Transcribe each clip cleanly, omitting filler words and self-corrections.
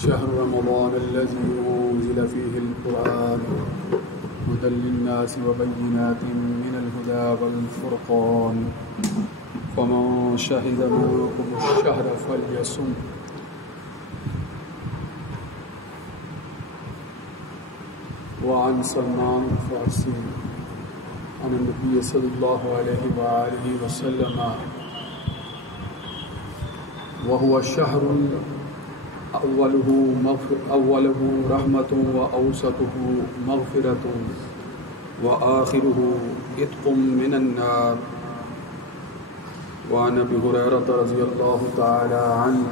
شهر رمضان الذي أنزل فيه القرآن هدى للناس وبينات من الهدى والفرقان فمن شهد منكم الشهر فليصم. وعن سلمان الفارسي عن النبي صلى الله عليه وآله وسلم وهو شهر أوله رحمة وأوسطه مغفرة وآخره عتق من النار. وعن أبي هريرة رضي الله تعالى عنه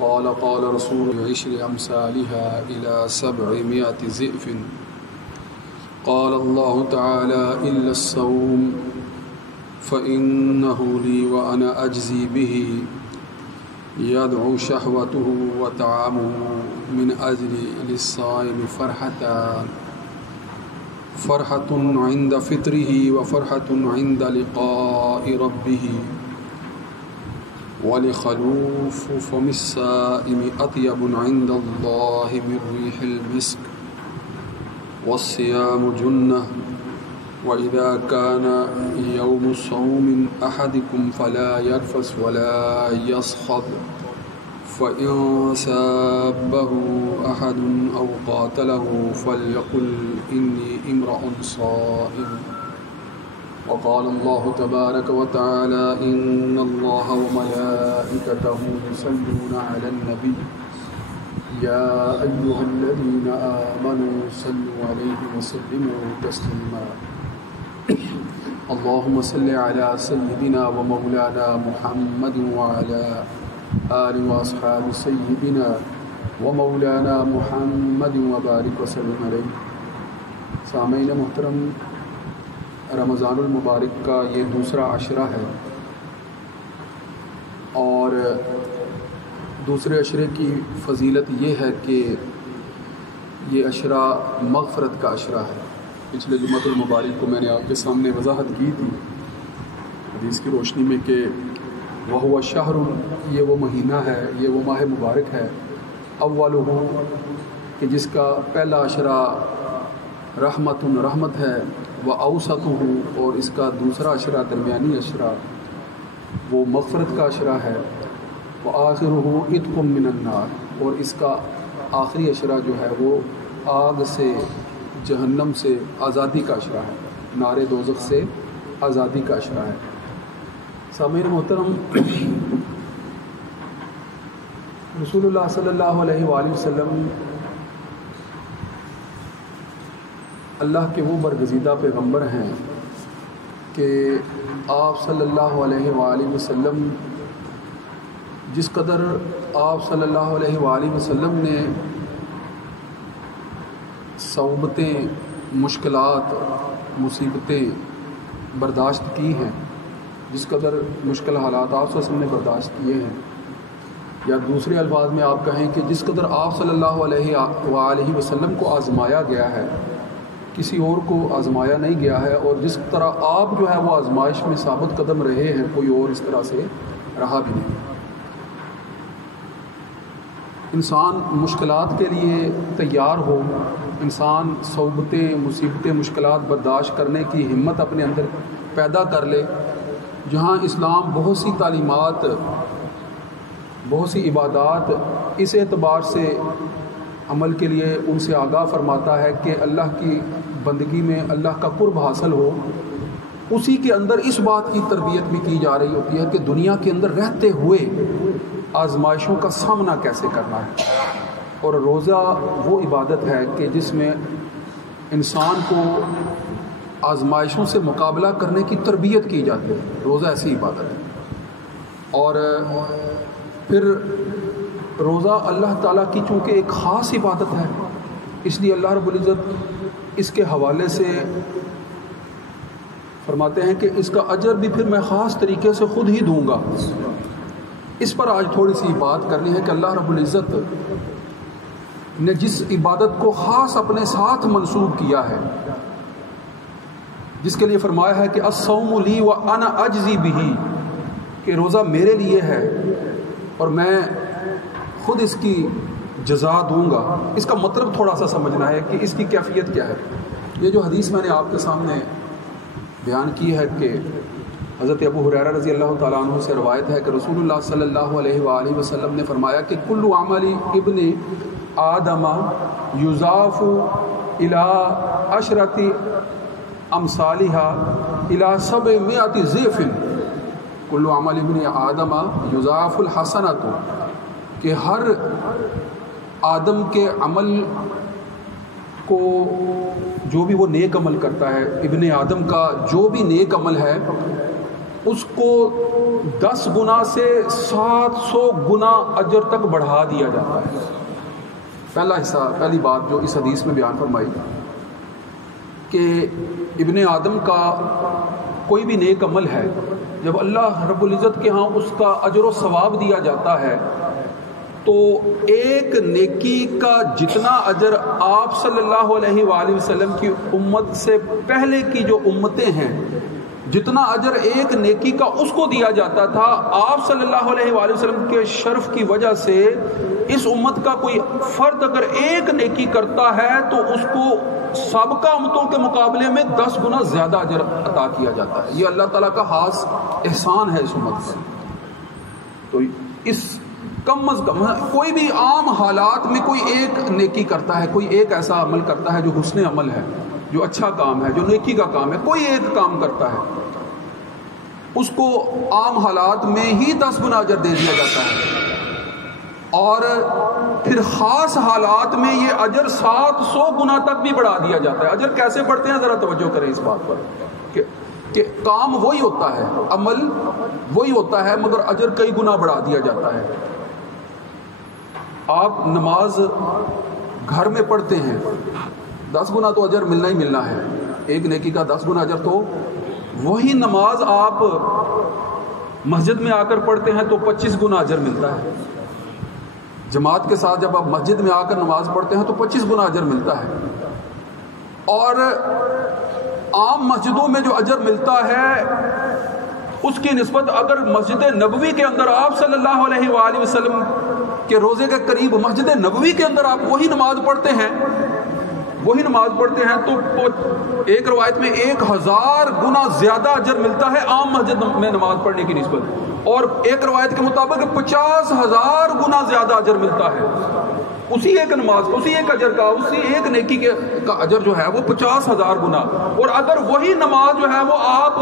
قال قال رسول عشر أمثالها إلى 700 ضعف. قال الله تعالى إلا الصوم فإنه لي وأنا أجزي به يدعو شهوته وطعامه من أجل للصائم فرحتان فرحة عند فطره وفرحة عند لقاء ربه ولخلوف فم الصائم أطيب عند الله من ريح المسك والصيام جنة. وإذا كان يوم صوم أحدكم فلا يرفث ولا يسخط فإن سابه أحد أو قاتله فليقل إني امرؤ صائم. وقال الله تبارك وتعالى إن الله وملائكته يصلون على النبي يا أيها الذين آمنوا صلوا عليه وسلموا تسليما. اللهم صل على سيدنا ومولانا محمد وعلى آل وأصحاب سيدنا ومولانا محمد وبارك وسلم علیہ. سامعین محترم، رمضان المبارک کا یہ دوسرا عشرہ ہے اور دوسرے عشرے کی فضیلت یہ ہے کہ یہ عشرہ مغفرت کا عشرہ ہے. پچھلے جمعۃ المبارک کو میں نے آپ کے سامنے وضاحت کی تھی حدیث کی روشنی میں کہ وہو شہر، یہ وہ مہینہ ہے، یہ وہ ماہ مبارک ہے، اولہ کہ جس کا پہلا عشرہ رحمت ہے، و اوسطہ اور اس کا دوسرا عشرہ درمیانی عشرہ وہ مغفرت کا عشرہ ہے، و آخرہ عتق من النار اور اس کا آخری عشرہ جو ہے وہ آگ سے، جہنم سے آزادی کا عشرہ ہے، نار دوزخ سے آزادی کا عشرہ ہے. سامعین محترم، رسول اللہ صلی اللہ علیہ وآلہ وسلم اللہ کے وہ برگزیدہ پیغمبر ہیں کہ آپ صلی اللہ علیہ وآلہ وسلم جس قدر آپ صلی اللہ علیہ وآلہ وسلم نے صعوبتیں، مشکلات، مصیبتیں برداشت کی ہیں، جس قدر مشکل حالات آپ صلی اللہ علیہ وسلم نے برداشت کیے ہیں، یا دوسرے الفاظ میں آپ کہیں کہ جس قدر آپ صلی اللہ علیہ وآلہ وسلم کو آزمایا گیا ہے کسی اور کو آزمایا نہیں گیا ہے، اور جس طرح آپ جو ہے وہ آزمائش میں ثابت قدم رہے ہیں کوئی اور اس طرح سے رہا بھی نہیں. انسان مشکلات کے لیے تیار ہو، انسان صعوبتیں، مصیبتیں، مشکلات برداشت کرنے کی ہمت اپنے اندر پیدا کر لے. جہاں اسلام بہت سی تعلیمات، بہت سی عبادات اس اعتبار سے عمل کے لیے ان سے آگاہ فرماتا ہے کہ اللہ کی بندگی میں اللہ کا قرب حاصل ہو، اسی کے اندر اس بات کی تربیت بھی کی جا رہی ہوتی ہے کہ دنیا کے اندر رہتے ہوئے آزمائشوں کا سامنا کیسے کرنا ہے. اور روزہ وہ عبادت ہے کہ جس میں انسان کو آزمائشوں سے مقابلہ کرنے کی تربیت کی جاتی ہے. روزہ ایسی عبادت ہے. اور پھر روزہ اللہ تعالیٰ کی چونکہ ایک خاص عبادت ہے، اس لیے اللہ رب العزت اس کے حوالے سے فرماتے ہیں کہ اس کا اجر بھی پھر میں خاص طریقے سے خود ہی دوں گا. اس پر آج تھوڑی سی بات کرنی ہے کہ اللہ رب العزت نے جس عبادت کو خاص اپنے ساتھ منسوب کیا ہے، جس کے لیے فرمایا ہے کہ الصوم لی وانا اجزی بہ، کہ روزہ میرے لیے ہے اور میں خود اس کی جزا دوں گا، اس کا مطلب تھوڑا سا سمجھنا ہے کہ اس کی کیفیت کیا ہے۔ یہ جو حدیث میں نے آپ کے سامنے بیان کی ہے کہ حضرت ابو ہریرہ رضی اللہ تعالیٰ عنہ سے روایت ہے کہ رسول اللہ صلی اللہ علیہ وآلہ وسلم نے فرمایا کہ کل عمل ابن آدم یضاف الی عشرۃ امثالها الی 700 ضعف، کل عمل ابن آدم یضاف الحسنۃ، کہ ہر آدم کے عمل کو جو بھی وہ نیک عمل کرتا ہے، ابن آدم کا جو بھی نیک عمل ہے اس کو 10 گنا سے 700 گنا اجر تک بڑھا دیا جاتا ہے۔ پہلا حصہ، پہلی بات جو اس حدیث میں بیان فرمائی کہ ابن آدم کا کوئی بھی نیک عمل ہے، جب اللہ رب العزت کے ہاں اس کا اجر و ثواب دیا جاتا ہے تو ایک نیکی کا جتنا اجر آپ صلی اللہ علیہ وآلہ وسلم کی امت سے پہلے کی جو امتیں ہیں، جتنا اجر ایک نیکی کا اس کو دیا جاتا تھا، آپ صلی اللہ علیہ وآلہ وسلم کے شرف کی وجہ سے اس امت کا کوئی فرد اگر ایک نیکی کرتا ہے تو اس کو سابقہ امتوں کے مقابلے میں 10 گنا زیادہ اجر عطا کیا جاتا ہے۔ یہ اللہ تعالیٰ کا خاص احسان ہے اس امت سے۔ تو اس کم از کم کوئی بھی عام حالات میں کوئی ایک نیکی کرتا ہے، کوئی ایک ایسا عمل کرتا ہے جو حسن عمل ہے، جو اچھا کام ہے، جو نیکی کا کام ہے، کوئی ایک کام کرتا ہے، اس کو عام حالات میں ہی 10 گنا اجر دے دیا جاتا ہے، اور پھر خاص حالات میں یہ اجر 700 گنا تک بھی بڑھا دیا جاتا ہے۔ اجر کیسے بڑھتے ہیں ذرا توجہ کریں اس بات پر کہ کام وہی ہوتا ہے، عمل وہی ہوتا ہے، مگر اجر کئی گنا بڑھا دیا جاتا ہے۔ آپ نماز گھر میں پڑھتے ہیں، 10 گنا تو اجر ملنا ہی ملنا ہے، ایک نیکی کا 10 گنا اجر، تو وہی نماز آپ مسجد میں آ کر پڑھتے ہیں تو 25 گنا اجر ملتا ہے۔ جماعت کے ساتھ جب آپ مسجد میں آ کر نماز پڑھتے ہیں تو 25 گنا اجر ملتا ہے، اور عام مسجدوں میں جو اجر ملتا ہے اس کی نسبت اگر مسجد نبوی کے اندر آپ صلی اللہ علیہ وآلہ وسلم کے روزے کے قریب مسجد نبوی کے اندر آپ وہی نماز پڑھتے ہیں تو ایک روایت میں 1000 گنا زیادہ اجر ملتا ہے عام مسجد میں نماز پڑھنے کی نسبت، اور ایک روایت کے مطابق 50,000 گنا زیادہ اجر ملتا ہے اسی ایک نماز، اسی ایک اجر کا، اسی ایک نیکی کا اجر جو ہے وہ 50,000 گنا۔ اور اگر وہی نماز جو ہے وہ آپ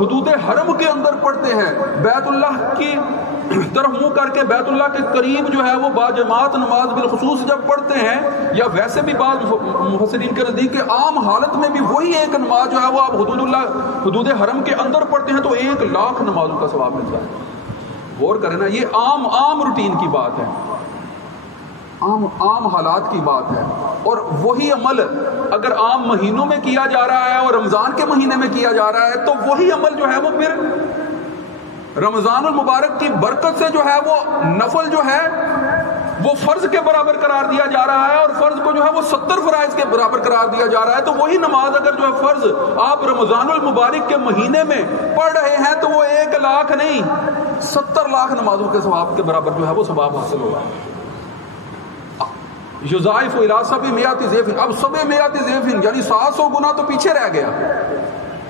حدود حرم کے اندر پڑھتے ہیں، بیت اللہ کی طرف منہ کر کے بیت اللہ کے قریب جو ہے وہ باجماعت نماز بالخصوص جب پڑھتے ہیں، یا ویسے بھی بعض مفسرین کے نزدیک کہ عام حالت میں بھی وہی ایک نماز جو ہے وہ آپ حدود حرم کے اندر پڑھتے ہیں تو 1,00,000 نمازوں کا ثواب ملتا ہے۔ غور کریں نا، یہ عام روٹین کی بات ہے، عام حالات کی بات ہے۔ اور وہی عمل اگر عام مہینوں میں کیا جا رہا ہے اور رمضان کے مہینے میں کیا جا رہا ہے تو وہی عمل جو ہے وہ پھر رمضان المبارک کی برکت سے جو ہے وہ نفل جو ہے وہ فرض کے برابر قرار دیا جا رہا ہے، اور فرض کو جو ہے وہ 70 فرائض کے برابر قرار دیا جا رہا ہے۔ تو وہی نماز اگر جو ہے فرض آپ رمضان المبارک کے مہینے میں پڑھ رہے ہیں تو وہ 1,00,000 نہیں 70,00,000 نمازوں کے ثواب کے برابر جو ہے وہ ثواب حاصل ہوگا۔ یضاعف الی 700 ضعف، اب 700 ضعف یعنی 700 گنا تو پیچھے رہ گیا۔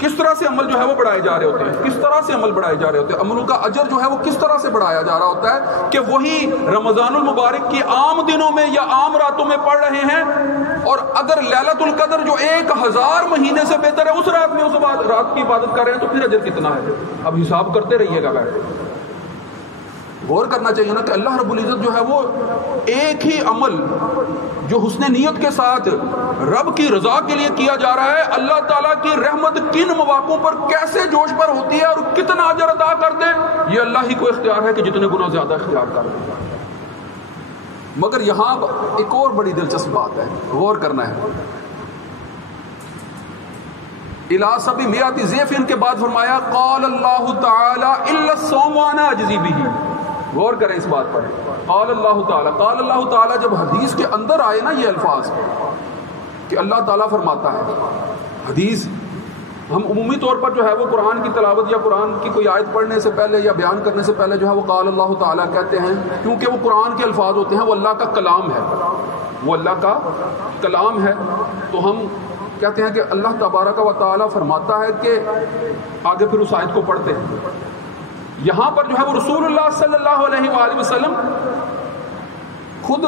کس طرح سے عمل جو ہے وہ بڑھائے جا رہے ہوتے ہیں، کس طرح سے عمل بڑھائے جا رہے ہوتے ہیں، عملوں کا اجر جو ہے وہ کس طرح سے بڑھایا جا رہا ہوتا ہے کہ وہی رمضان المبارک کی عام دنوں میں یا عام راتوں میں پڑھ رہے ہیں، اور اگر لیلۃ القدر جو 1000 مہینے سے بہتر ہے اس رات میں اس رات کی عبادت کر رہے ہیں تو پھر اجر کتنا ہے؟ اب حساب کرتے رہیے گا بیٹھ کے۔ غور کرنا چاہیے نا کہ اللہ رب العزت جو ہے وہ ایک ہی عمل جو حسن نیت کے ساتھ رب کی رضا کے لیے کیا جا رہا ہے، اللہ تعالیٰ کی رحمت کن مواقعوں پر کیسے جوش پر ہوتی ہے اور کتنا اجر ادا کر دیں، یہ اللہ ہی کو اختیار ہے کہ جتنے گنا زیادہ اختیار کر دیں۔ مگر یہاں ایک اور بڑی دلچسپ بات ہے، غور کرنا ہے۔ الی 700 ضعف کے بعد فرمایا قال اللہ تعالی الا الصوم وانا اجزی بہ۔ غور کریں اس بات پر، قال اللہ تعالی جب حدیث کے اندر آئے نا یہ الفاظ کہ اللہ تعالیٰ فرماتا ہے، حدیث ہم عمومی طور پر جو ہے وہ قرآن کی تلاوت یا قرآن کی کوئی آیت پڑھنے سے پہلے یا بیان کرنے سے پہلے جو ہے وہ قال اللہ تعالیٰ کہتے ہیں، کیونکہ وہ قرآن کے الفاظ ہوتے ہیں، وہ اللہ کا کلام ہے، وہ اللہ کا کلام ہے۔ تو ہم کہتے ہیں کہ اللہ تبارک و تعالیٰ فرماتا ہے کہ آگے پھر اس آیت کو پڑھتے ہیں۔ یہاں پر جو ہے وہ رسول اللہ صلی اللہ علیہ وآلہ وسلم خود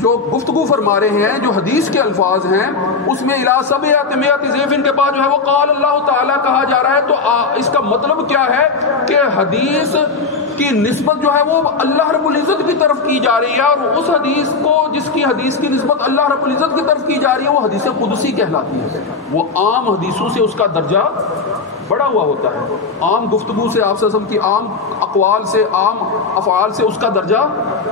جو گفتگو فرما رہے ہیں، جو حدیث کے الفاظ ہیں، اس میں الی سبعۃ مئۃ ضعف کے بعد جو ہے وہ قال اللہ تعالیٰ کہا جا رہا ہے۔ تو اس کا مطلب کیا ہے کہ حدیث کی نسبت جو ہے وہ اللہ رب العزت کی طرف کی جا رہی ہے، اور اس حدیث کو جس کی حدیث کی نسبت اللہ رب العزت کی طرف کی جا رہی ہے وہ حدیث قدسی کہلاتی ہے۔ وہ عام حدیثوں سے اس کا درجہ بڑا ہوا ہوتا ہے، عام گفتگو سے، آپ وسلم کی عام اقوال سے، عام افعال سے اس کا درجہ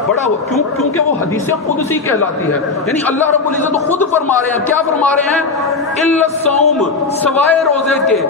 بڑا ہوا، کیونکہ وہ حدیث قدسی کہلاتی ہے۔ یعنی اللہ رب العزت خود فرما رہے ہیں، کیا فرما رہے ہیں؟ الا الصوم، سوائے روزے کے،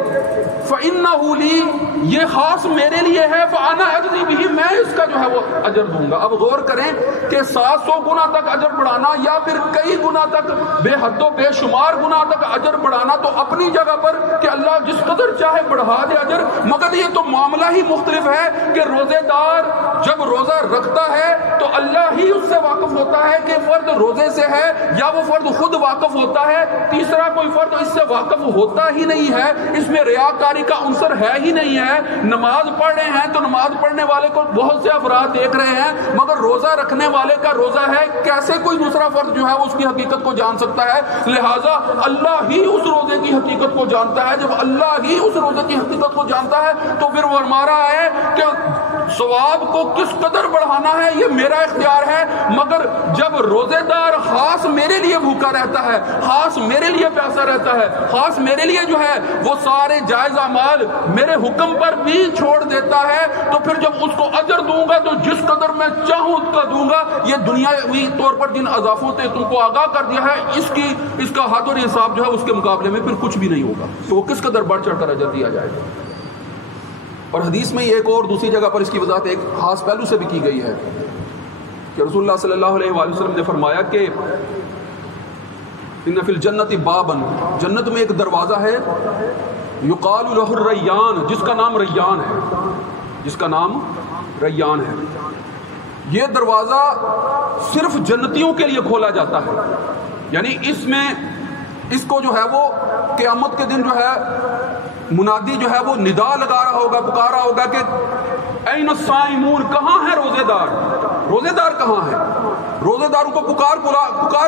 فإنہ لی، یہ خاص میرے لیے ہے، فأنا اجزی بہ، میں اس کا جو ہے وہ اجر دوں گا۔ اب غور کریں کہ 700 گنا تک اجر بڑھانا یا پھر کئی گنا تک، بے حد و بے شمار گنا تک اجر بڑھانا تو اپنی جگہ پر کہ اللہ جس قدر چاہے بڑھا دے اجر، مگر یہ تو معاملہ ہی مختلف ہے کہ روزے دار جب روزہ رکھتا ہے تو اللہ ہی اس سے واقف ہوتا ہے کہ فرد روزے سے ہے یا وہ فرد خود واقف ہوتا ہے، تیسرا کوئی فرد اس سے واقف ہوتا ہی نہیں ہے، اس میں ریاکاری کا عنصر ہے ہی نہیں ہے۔ نماز پڑھ رہے ہیں تو نماز پڑھنے والے کو بہت سے افراد دیکھ رہے ہیں، مگر روزہ رکھنے والے کا روزہ ہے، کیسے کوئی دوسرا فرد جو ہے اس کی حقیقت کو جان سکتا ہے؟ لہٰذا اللہ ہی اس روزے کی حقیقت کو جانتا ہے۔ جب اللہ ہی اس روزے کی حقیقت کو جانتا ہے تو پھر وہ ہمارا ہے کہ ثواب کو کس قدر بڑھانا ہے یہ میرا اختیار ہے، مگر جب روزے دار خاص میرے لیے بھوکا رہتا ہے، خاص میرے لیے پیاسا رہتا ہے، خاص میرے لیے جو ہے وہ سارے جائز اعمال میرے حکم پر بھی چھوڑ دیتا ہے، تو پھر جب اس کو اجر دوں گا تو جس قدر میں چاہوں اس کا دوں گا۔ یہ دنیاوی طور پر جن اضافوں سے تم کو آگاہ کر دیا ہے، اس کا حد اور حساب جو ہے اس کے مقابلے میں پھر کچھ بھی نہیں ہوگا کہ وہ کس قدر بڑھ چڑھ کر اجر دیا جائے گا۔ اور حدیث میں ایک اور دوسری جگہ پر اس کی وضاحت ایک خاص پہلو سے بھی کی گئی ہے کہ رسول اللہ صلی اللہ علیہ وآلہ وسلم نے فرمایا کہ ان فی الجنت بابا، جنت میں ایک دروازہ ہے، یقال له الریان، جس کا نام ریان ہے، جس کا نام ریان ہے۔ یہ دروازہ صرف جنتیوں کے لیے کھولا جاتا ہے، یعنی اس کو جو ہے وہ قیامت کے دن جو ہے منادی جو ہے وہ ندا لگا رہا ہوگا، پکارا ہوگا کہ این الصائمون، کہاں ہے روزے دار؟ روزے دار کہاں ہے؟ روزے داروں کو پکار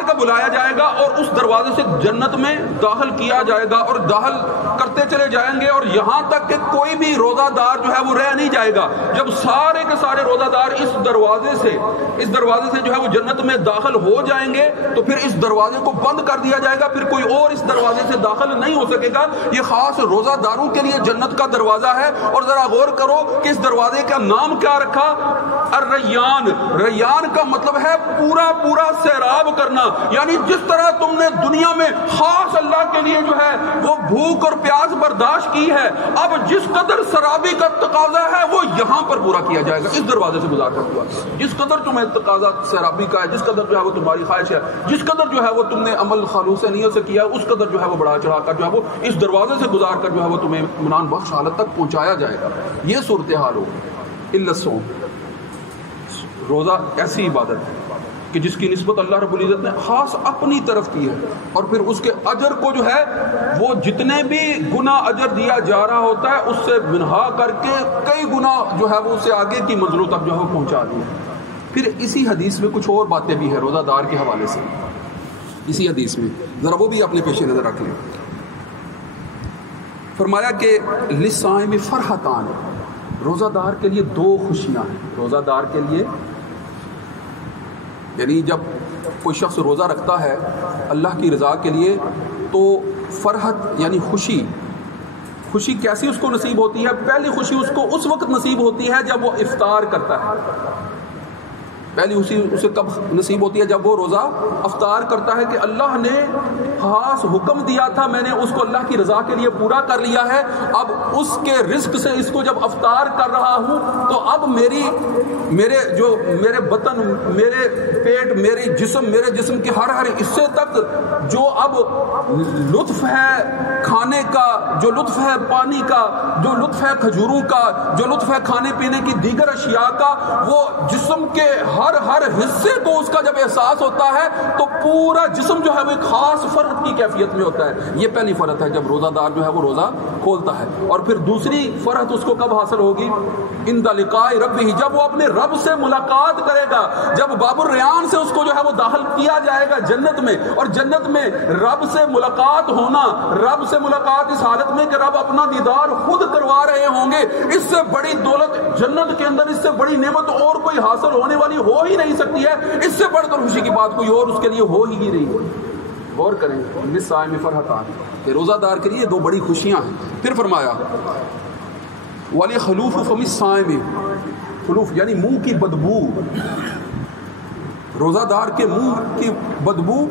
کر بلایا جائے گا اور اس دروازے سے جنت میں داخل کیا جائے گا، اور داخل کرتے چلے جائیں گے، اور یہاں تک کہ کوئی بھی روزہ دار جو ہے وہ رہ نہیں جائے گا۔ جب سارے کے سارے روزہ دار اس دروازے سے جو ہے وہ جنت میں داخل ہو جائیں گے تو پھر اس دروازے کو بند کر دیا جائے گا، پھر کوئی اور اس دروازے سے داخل نہیں ہو سکے گا۔ یہ خاص روزہ داروں کے لیے جنت کا دروازہ ہے۔ اور ذرا غور کرو کہ اس دروازے کا نام کیا رکھا؟ الریان۔ ریان کا مطلب ہے پورا سیراب کرنا، یعنی جس طرح تم نے دنیا میں خاص اللہ کے لیے جو ہے وہ بھوک اور پیاس برداشت کی ہے، اب جس قدر سرابی کا تقاضا ہے وہ یہاں پر پورا کیا جائے گا، اس دروازے سے گزار کر ہوا۔ جس قدر تمہیں تقاضا سرابی کا ہے، جس قدر جو ہے وہ تمہاری خواہش ہے، جس قدر جو ہے وہ تم نے عمل خالص نیت سے کیا، اس قدر جو ہے وہ بڑھا چڑھا کر جو ہے وہ اس دروازے سے گزار کر جو ہے وہ تمہیں اطمینان بخش حالت تک پہنچایا جائے گا۔ یہ صورتحال ہوگی۔ الا الصوم، روزہ ایسی عبادت ہے کہ جس کی نسبت اللہ رب العزت نے خاص اپنی طرف کی ہے، اور پھر اس کے اجر کو جو ہے وہ جتنے بھی گنا اجر دیا جا رہا ہوتا ہے اس سے منہا کر کے کئی گنا جو ہے وہ اسے آگے کی منزلوں تک جو ہے وہ پہنچا دیا۔ پھر اسی حدیث میں کچھ اور باتیں بھی ہیں روزہ دار کے حوالے سے، اسی حدیث میں ذرا وہ بھی اپنے پیش نظر رکھ لیں۔ فرمایا کہ للصائم فرحتان، روزہ دار کے لیے دو خوشیاں ہیں۔ روزہ دار کے لیے یعنی جب کوئی شخص روزہ رکھتا ہے اللہ کی رضا کے لیے تو فرحت یعنی خوشی کیسی اس کو نصیب ہوتی ہے؟ پہلی خوشی اس کو اس وقت نصیب ہوتی ہے جب وہ افطار کرتا ہے۔ پہلی اسے کب نصیب ہوتی ہے؟ جب وہ روزہ افطار کرتا ہے کہ اللہ نے خاص حکم دیا تھا، میں نے اس کو اللہ کی رضا کے لیے پورا کر لیا ہے، اب اس کے رزق سے اس کو جب افطار کر رہا ہوں تو اب میرے بطن، میرے پیٹ، میرے جسم کے ہر حصے تک جو اب لطف ہے کھانے کا، جو لطف ہے پانی کا، جو لطف ہے کھجوروں کا، جو لطف ہے کھانے پینے کی دیگر اشیاء کا، وہ جسم کے ہر حصے کو اس کا جب احساس ہوتا ہے تو پورا جسم جو ہے وہ ایک خاص فرحت کی کیفیت میں ہوتا ہے۔ یہ پہلی فرحت ہے جب روزہ دار جو ہے وہ روزہ کھولتا ہے۔ اور پھر دوسری فرحت اس کو کب حاصل ہوگی؟ عند لقاء ربہ، جب وہ اپنے رب سے ملاقات کرے گا، جب باب الریان سے اس کو جو ہے وہ داخل کیا جائے گا جنت میں، اور جنت میں رب سے ملاقات ہونا، رب سے ملاقات اس حالت میں کہ رب اپنا دیدار خود کروا رہے ہوں گے، اس سے بڑی دولت جنت کے اندر، اس سے بڑی نعمت اور کوئی حاصل ہونے والی ہو ہی نہیں سکتی ہے۔ اس سے بڑھ کر خوشی کی بات کوئی اور اس کے لیے ہو ہی نہیں رہی۔ غور کریں، للصائم فرحتان، کہ روزہ دار کے لیے دو بڑی خوشیاں ہیں۔ پھر فرمایا وَلِخُلُوفِ فَمِ الصَّائِمِ، خلوف یعنی منہ کی بدبو، روزہ دار کے منہ کی بدبو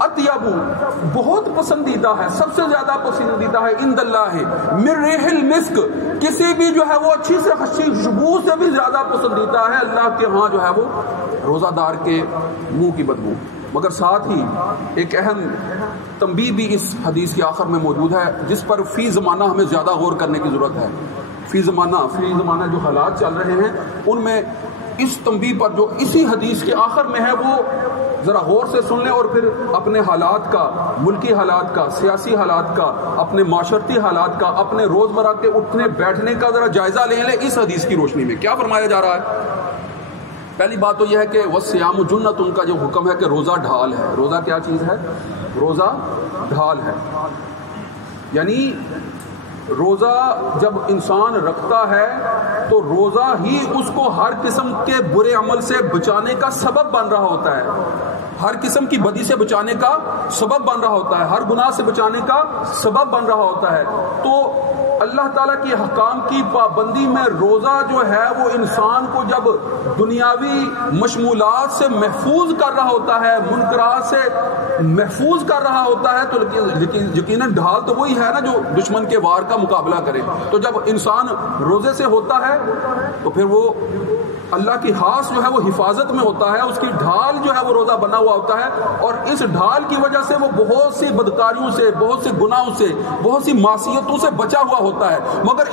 اطیبو بہت پسندیدہ ہے، سب سے زیادہ پسندیدہ ہے عند اللہ من ریح المسک، کسی بھی جو ہے وہ اچھی سے اچھی خوشبو سے بھی زیادہ پسندیدہ ہے اللہ کے ہاں جو ہے وہ روزہ دار کے منہ کی بدبو۔ مگر ساتھ ہی ایک اہم تنبیہ بھی اس حدیث کے آخر میں موجود ہے، جس پر فی زمانہ ہمیں زیادہ غور کرنے کی ضرورت ہے۔ فی زمانہ جو حالات چل رہے ہیں ان میں اس تنبیہ پر جو اسی حدیث کے آخر میں ہے وہ ذرا غور سے سن لیں، اور پھر اپنے حالات کا، ملکی حالات کا، سیاسی حالات کا، اپنے معاشرتی حالات کا، اپنے روزمرہ کے اٹھنے بیٹھنے کا ذرا جائزہ لے لیں اس حدیث کی روشنی میں۔ کیا فرمایا جا رہا ہے؟ پہلی بات تو یہ ہے کہ وَالصِّيَامُ جُنَّةٌ، ان کا جو حکم ہے کہ روزہ ڈھال ہے۔ روزہ کیا چیز ہے؟ روزہ ڈھال ہے، یعنی روزہ جب انسان رکھتا ہے تو روزہ ہی اس کو ہر قسم کے برے عمل سے بچانے کا سبب بن رہا ہوتا ہے، ہر قسم کی بدی سے بچانے کا سبب بن رہا ہوتا ہے، ہر گناہ سے بچانے کا سبب بن رہا ہوتا ہے۔ تو اللہ تعالیٰ کی حکام کی پابندی میں روزہ جو ہے وہ انسان کو جب دنیاوی مشمولات سے محفوظ کر رہا ہوتا ہے، منکرات سے محفوظ کر رہا ہوتا ہے، تو یقیناً ڈھال تو وہی ہے نا جو دشمن کے وار کا مقابلہ کرے۔ تو جب انسان روزے سے ہوتا ہے تو پھر وہ اللہ کی خاص جو ہے وہ حفاظت میں ہوتا ہے، اس کی ڈھال جو ہے وہ روزہ بنا ہوا ہوتا ہے، اور اس ڈھال کی وجہ سے وہ بہت سی بدکاریوں سے، بہت سے گناہوں سے، بہت سی معصیتوں سے بچا ہوا ہوتا ہے۔ مگر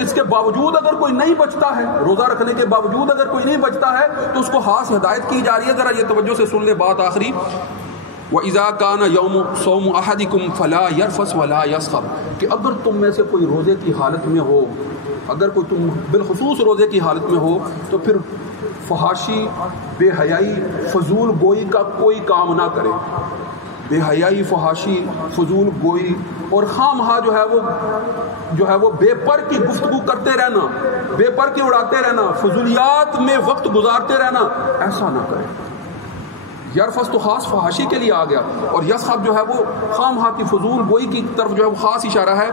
اس کے باوجود اگر کوئی نہیں بچتا ہے، روزہ رکھنے کے باوجود اگر کوئی نہیں بچتا ہے تو اس کو خاص ہدایت کی جا رہی ہے۔ ذرا یہ توجہ سے سن لے بات آخری، وَإِذَا كَانَ يَوْمُ صَوْمُ أَحَدِكُمْ فَلَا يَرْفَثْ وَلَا يَسْخَبْ، کہ اگر تم میں سے کوئی روزے کی حالت میں ہو، اگر کوئی تم بالخصوص روزے کی حالت میں ہو تو پھر فحاشی، بے حیائی، فضول گوئی کا کوئی کام نہ کرے۔ بے حیائی، فحاشی، فضول گوئی اور خواہ جو ہے وہ بے پر کی گفتگو کرتے رہنا، بے پر کی اڑاتے رہنا، فضولیات میں وقت گزارتے رہنا، ایسا نہ کرے۔ یرفس تو خاص فحاشی کے لیے آ گیا، اور یسخب جو ہے وہ خواہ کی فضول گوئی کی طرف جو ہے وہ خاص اشارہ ہے۔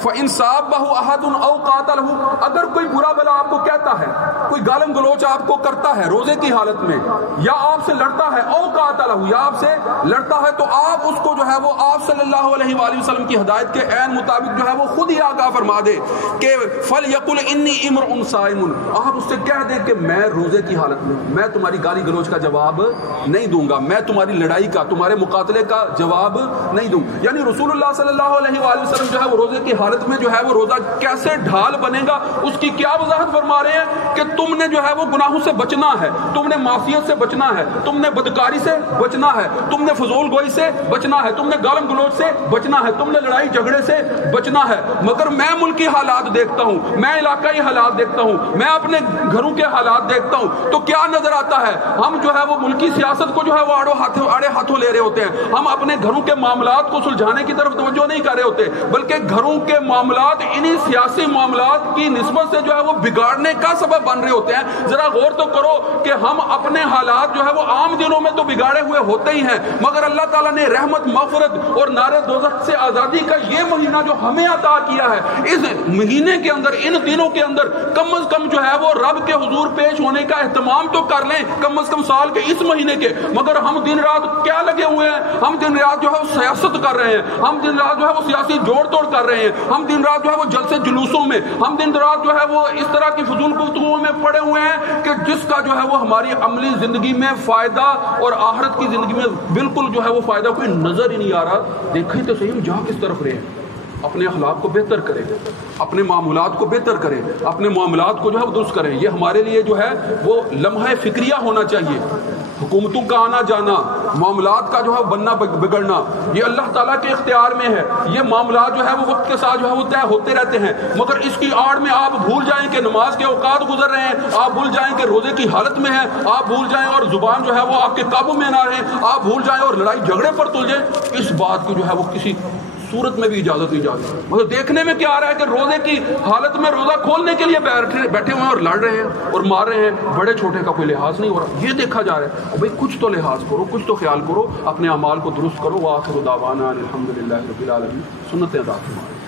فَإِن صَابَّهُ أَحَدٌ أَوْ قَاتَلَهُ، اگر کوئی برا بلا آپ کو کہتا ہے، کوئی گالم گلوچ آپ کو کرتا ہے روزے کی حالت میں، یا آپ سے لڑتا ہے، أَوْ قَاتَلَهُ، یا آپ سے لڑتا ہے، تو آپ اس کو جو ہے وہ آپ صلی اللہ علیہ وآلہ وسلم کی ہدایت کے عین مطابق جو ہے وہ خود ہی آگاہ فرما دے کہ فَلْيَقُلْ إِنِّي امْرُؤٌ صَائِمٌ، آپ اس سے کہہ دیں کہ میں روزے کی حالت میں ہوں، میں تمہاری گالی گلوچ کا جواب نہیں دوں گا، میں تمہاری لڑائی کا، تمہارے مقاتلے کا جواب نہیں دوں۔ یعنی رسول اللہ صلی اللہ علیہ وآلہ وسلم جو ہے وہ روزے کی حالت میں جو ہے وہ روزہ کیسے ڈھال بنے گا اس کی کیا وضاحت فرما رہے ہیں کہ تم نے جو ہے وہ گناہوں سے بچنا ہے، تم نے معصیت سے بچنا ہے، تم نے بدکاری سے بچنا ہے، تم نے فضول گوئی سے بچنا ہے، تم نے گالم گلوچ سے بچنا ہے، تم نے لڑائی جھگڑے سے بچنا ہے۔ مگر میں ملکی حالات دیکھتا ہوں، میں علاقائی حالات دیکھتا ہوں، میں اپنے گھروں کے حالات دیکھتا ہوں، تو کیا نظر آتا ہے؟ ہم جو ہے وہ ملکی سیاست کو جو ہے وہ آڑے ہاتھوں لے رہے ہوتے ہیں. ہم اپنے گھروں کے معاملات کو سلجھانے کی طرف توجہ نہیں کر رہے ہوتے، بلکہ گھروں کے معاملات انہی سیاسی معاملات کی نسبت سے جو ہے وہ بگاڑنے کا سبب بن رہے ہوتے ہیں. ذرا غور تو کرو کہ ہم اپنے حالات جو ہے وہ عام دنوں میں تو بگاڑے ہوئے ہوتے ہی ہیں، مگر اللہ تعالیٰ نے رحمت، مغفرت اور نار دوزخ سے آزادی کا یہ مہینہ جو ہمیں عطا کیا ہے، اس مہینے کے اندر، ان دنوں کے اندر کم از کم جو ہے وہ رب کے حضور پیش ہونے کا اہتمام تو کر لیں، کم از کم سال کے اس مہینے کے. مگر ہم دن رات کیا لگے ہوئے ہیں؟ ہم دن رات جو ہے وہ سیاست کر رہے ہیں، ہم دن رات جو ہے وہ سیاسی جوڑ توڑ کر رہے ہیں، ہم دن رات جو ہے وہ جلسے جلوسوں میں، ہم دن رات جو ہے وہ اس طرح کی فضول گفتگوؤں میں پڑے ہوئے ہیں کہ جس کا جو ہے وہ ہماری عملی زندگی میں فائدہ اور آخرت کی زندگی میں بالکل جو ہے وہ فائدہ کوئی نظر ہی نہیں آ رہا. دیکھیں تو صحیح ہم جا کس طرف رہے ہیں. اپنے اخلاق کو بہتر کریں، اپنے معاملات کو بہتر کریں، اپنے معاملات کو جو ہے وہ درست کریں. یہ ہمارے لیے جو ہے وہ لمحہ فکریہ ہونا چاہیے. حکومتوں کا آنا جانا، معاملات کا جو ہے بننا بگڑنا، یہ اللہ تعالیٰ کے اختیار میں ہے. یہ معاملات جو ہے وہ وقت کے ساتھ جو ہے وہ طے ہوتے رہتے ہیں، مگر اس کی آڑ میں آپ بھول جائیں کہ نماز کے اوقات گزر رہے ہیں، آپ بھول جائیں کہ روزے کی حالت میں ہیں، آپ بھول جائیں اور زبان جو ہے وہ آپ کے قابو میں نہ رہے، آپ بھول جائیں اور لڑائی جھگڑے پر تل جائیں. اس بات کی جو ہے وہ کسی صورت میں بھی اجازت نہیں جاتی. مگر دیکھنے میں کیا آ رہا ہے کہ روزے کی حالت میں روزہ کھولنے کے لیے بیٹھے ہوئے ہیں اور لڑ رہے ہیں اور مار رہے ہیں، بڑے چھوٹے کا کوئی لحاظ نہیں ہو رہا. یہ دیکھا جا رہا ہے. بھئی کچھ تو لحاظ کرو، کچھ تو خیال کرو، اپنے اعمال کو درست کرو. وآخر دعوانا الحمدللہ رب العالمین. سنتیں ادا فرمائیں.